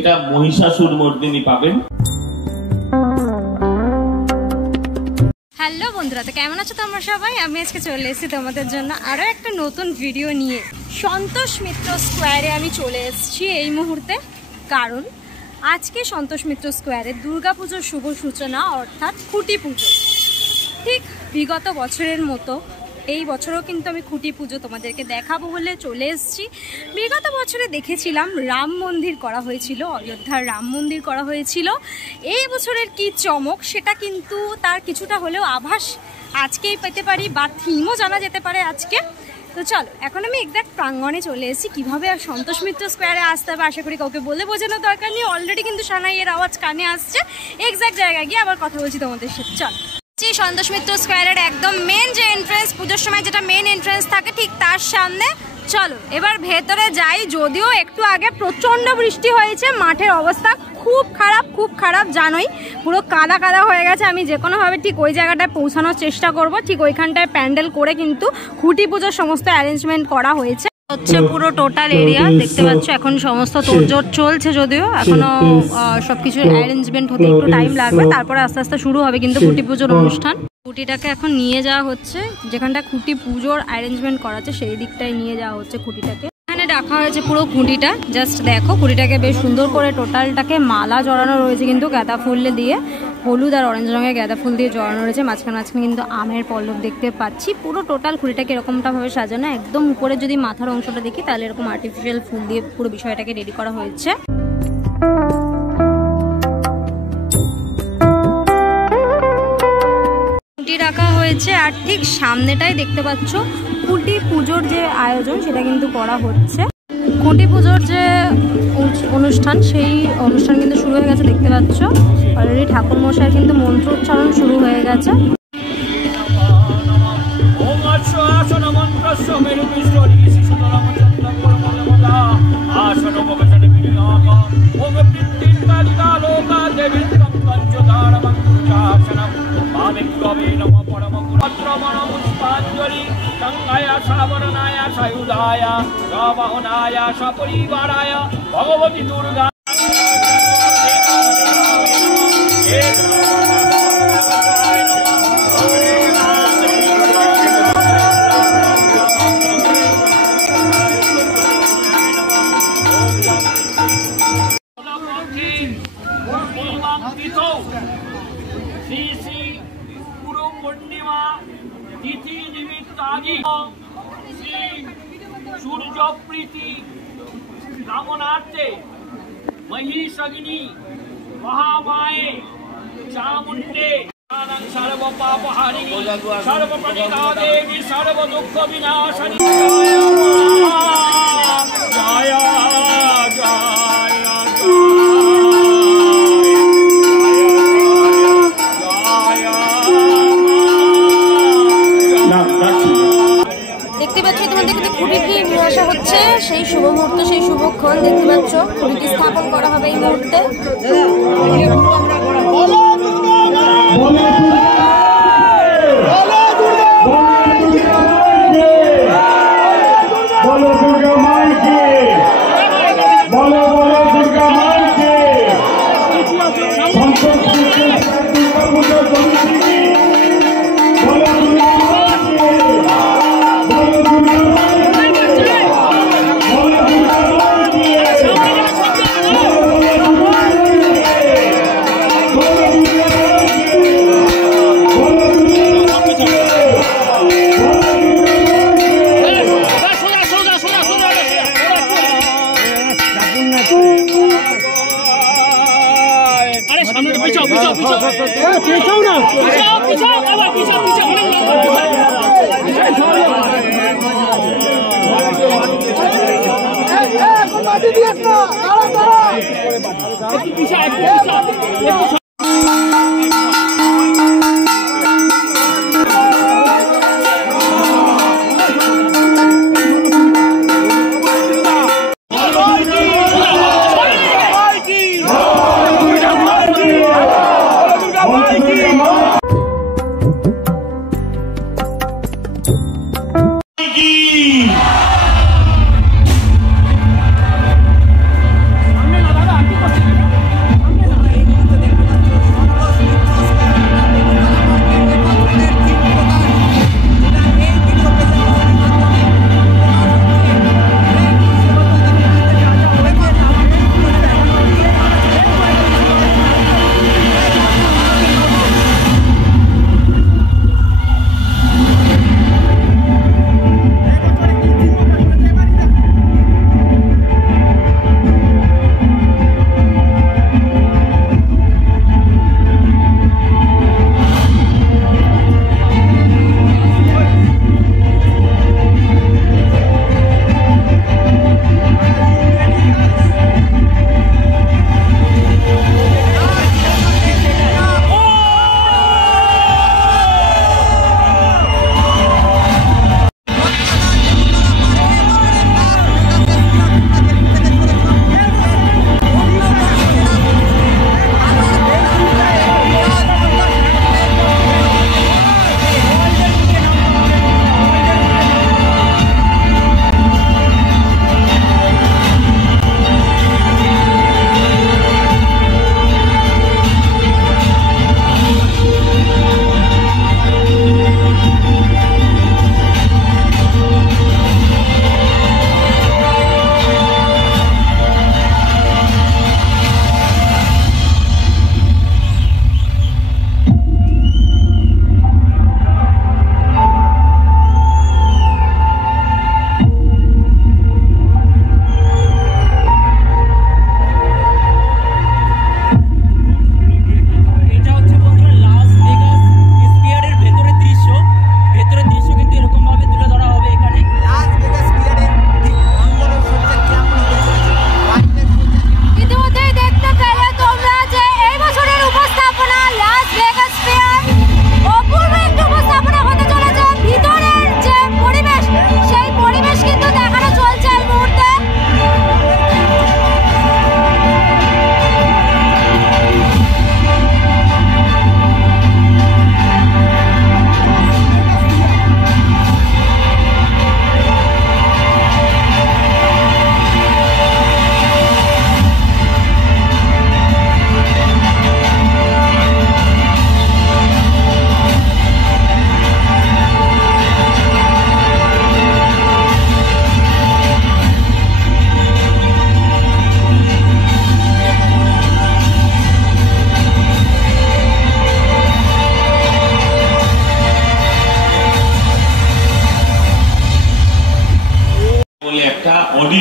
সেটা মহিষাসুর মর্দিনী পাবেন। হ্যালো বন্ধুরা, তো কেমন আছো তোমরা সবাই? আমি আজকে চলে এসেছি তোমাদের জন্য আরও একটা নতুন ভিডিও নিয়ে। সন্তোষ মিত্র স্কোয়ারে আমি চলে এসেছি এই মুহূর্তে, কারণ আজকে সন্তোষ মিত্র স্কোয়ারে দুর্গাপুজোর শুভ সূচনা, অর্থাৎ খুঁটি পুজো। ঠিক বিগত বছরের মতো এই বছরও কিন্তু আমি খুঁটি পুজো তোমাদেরকে দেখাবো বলে চলে এসেছি। বিগত বছরে দেখেছিলাম রাম মন্দির করা হয়েছিল, অযোধ্যার রাম মন্দির করা হয়েছিল। এই বছরের কি চমক সেটা কিন্তু তার কিছুটা হলেও আভাস আজকেই পেতে পারি, বা থিমও জানা যেতে পারে আজকে। তো চলো, এখন আমি এক্সাক্ট প্রাঙ্গণে চলে এসেছি। কীভাবে আর সন্তোষ মিত্র স্কোয়ারে আসতে হবে আশা করি কাউকে বলে বোঝানোর দরকার নেই। অলরেডি কিন্তু সানাইয়ের আওয়াজ কানে আসছে। এক্সাক্ট জায়গায় গিয়ে আবার কথা বলছি তোমাদের সাথে। চল, সন্তোষ মিত্র স্কোয়ারের একদম মেন যে এন্ট্রেন্স, পুজোর সময় যেটা মেন এন্ট্রেন্স থাকে ঠিক তার সামনে। চলো এবার ভেতরে যাই। যদিও একটু আগে প্রচণ্ড বৃষ্টি হয়েছে, মাঠের অবস্থা খুব খারাপ, খুব খারাপ, জানোই পুরো কাদা কাদা হয়ে গেছে। আমি যে কোনোভাবে ঠিক ওই জায়গাটায় পৌঁছানোর চেষ্টা করব। ঠিক ওইখানটায় প্যান্ডেল করে কিন্তু খুঁটি পুজোর সমস্ত অ্যারেঞ্জমেন্ট করা হয়েছে। হচ্ছে পুরো টোটাল এরিয়া দেখতে পাচ্ছ। এখন সমস্ত তোড়জোড় চলছে, যদিও এখনো সবকিছু অ্যারেঞ্জমেন্ট হতে একটু টাইম লাগবে। তারপরে আস্তে আস্তে শুরু হবে কিন্তু খুঁটি পুজোর অনুষ্ঠান। খুঁটিটাকে এখন নিয়ে যাওয়া হচ্ছে যেখানটা খুঁটি পুজোর অ্যারেঞ্জমেন্ট করা আছে, সেই দিকটায় নিয়ে যাওয়া হচ্ছে খুঁটিটাকে। এখানে রাখা হয়েছে পুরো খুঁটিটা, জাস্ট দেখো খুঁটিটাকে বেশ সুন্দর করে টোটালটাকে মালা জড়ানো রয়েছে কিন্তু গাঁদা ফুল দিয়ে, হলুদ আর অরেঞ্জ রঙের গাঁদা ফুল দিয়ে জড়ানো রয়েছে। মাঝখানে মাঝখানে কিন্তু আমের পল্লব দেখতে পাচ্ছি। পুরো টোটাল খুঁটিটাকে এরকমটা ভাবে সাজানো। একদম উপরে যদি মাথার অংশটা দেখি তাহলে এরকম আর্টিফিশিয়াল ফুল দিয়ে পুরো বিষয়টাকে রেডি করা হয়েছে। খুঁটি রাখা হয়েছে আর ঠিক সামনেটাই দেখতে পাচ্ছ খুঁটি পুজোর যে আয়োজন সেটা কিন্তু করা হচ্ছে। খুঁটি পুজোর যে অনুষ্ঠান, সেই অনুষ্ঠান কিন্তু শুরু হয়ে গেছে দেখতে পাচ্ছ। অলরেডি ঠাকুর মশাইয়ের কিন্তু মন্ত্র উচ্চারণ শুরু হয়ে গেছে। ভগবতী দুর্গা শ্রী শ্রী গুরু পূর্ণিমা তিথি নিমিত্তাগি শ্রী সূর্য প্রীতি কামনার্থে মহিষাগিনী মহামায়ে চামুণ্ডে সর্ব পাপহারিণী সর্বপ্রণীতা দেবী সর্ব দুঃখ বিনাশিনী জয় দেখতে পাচ্ছ তোমাদের কিন্তু খুঁটিটি নিয়ে আসা হচ্ছে। সেই শুভ মুহূর্ত, সেই শুভক্ষণ দেখতে পাচ্ছ। খুঁটিটি স্থাপন করা হবে এই মুহূর্তে।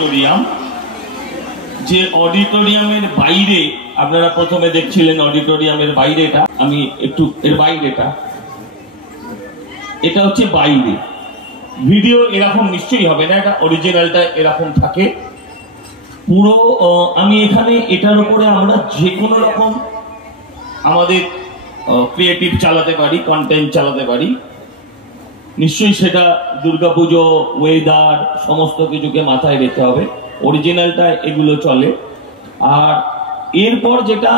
অডিটোরিয়াম, যে অডিটোরিয়ামের বাইরে আপনারা প্রথমে দেখছিলেন অডিটোরিয়ামের বাইরেটা, আমি একটু এর বাইরেটা, এটা হচ্ছে বাইরে। ভিডিও এরকম নিশ্চয়ই হবে না, এটা অরিজিনালটা এরকম থাকে পুরো। আমি এখানে এটার উপরে আমরা যে কোনো রকম আমাদের ক্রিয়েটিভ চালাতে পারি, কন্টেন্ট চালাতে পারি। নিশ্চয়ই সেটা দুর্গাপুজো, ওয়েদার, সমস্ত কিছুকে মাথায় রেখে হবে, অরিজিনালটা এগুলো চলে। আর এরপর যেটা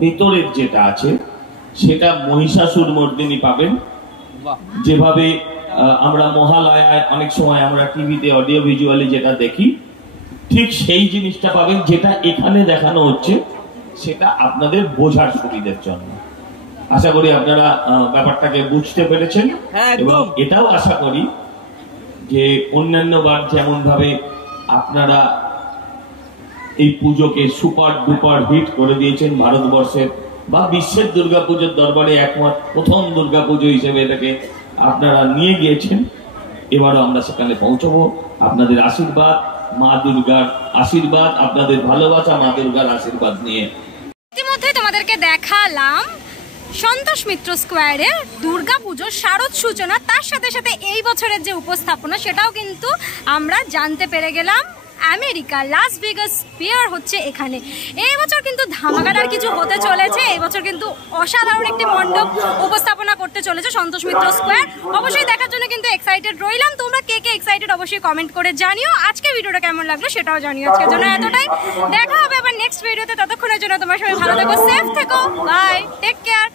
ভেতরের যেটা আছে সেটা মহিষাসুর মর্দিনী পাবেন। যেভাবে আমরা মহালয়ায় অনেক সময় আমরা টিভিতে অডিও ভিজুয়ালি যেটা দেখি, ঠিক সেই জিনিসটা পাবেন। যেটা এখানে দেখানো হচ্ছে সেটা আপনাদের বোঝার সুবিধার জন্য। আশা করি আপনারা ব্যাপারটাকে বুঝতে পেরেছেন, এবং এটাও আশা করি যে অন্যান্য বার যেমন ভাবে আপনারা এই পুজোকে সুপার ডুপার হিট করে দিয়েছেন, ভারতবর্ষের বা বিশ্বের দুর্গাপুজোর দরবারে একমাত্র প্রথম দুর্গাপুজো হিসেবে এটাকে আপনারা নিয়ে গিয়েছেন, এবারও আমরা সেখানে পৌঁছবো। আপনাদের আশীর্বাদ, মা দুর্গার আশীর্বাদ, আপনাদের ভালোবাসা, মা দুর্গার আশীর্বাদ নিয়ে ইতিমধ্যে তোমাদেরকে দেখালাম সন্তোষ মিত্র স্কোয়ারের দুর্গাপুজোর শারদ সূচনা, তার সাথে সাথে এই বছরের যে উপস্থাপনা সেটাও কিন্তু আমরা জানতে পেরে গেলাম। আমেরিকা লাস ভেগাস ফেয়ার হচ্ছে এখানে। এই বছর কিন্তু ধামাকাদার কিছু হতে চলেছে। এই বছর কিন্তু অসাধারণ একটি মণ্ডপ উপস্থাপনা করতে চলেছে সন্তোষ মিত্র স্কোয়ার। অবশ্যই দেখার জন্য কিন্তু এক্সাইটেড রইলাম। তোমরা কে কে এক্সাইটেড অবশ্যই কমেন্ট করে জানিও। আজকে ভিডিওটা কেমন লাগলো সেটাও জানিও। আজকের জন্য এতটাই, দেখা হবে আবার নেক্সট ভিডিওতে। ততক্ষণের জন্য তোমরা সবাই ভালো থেকো, সেফ থেকো, বাই, টেক কেয়ার।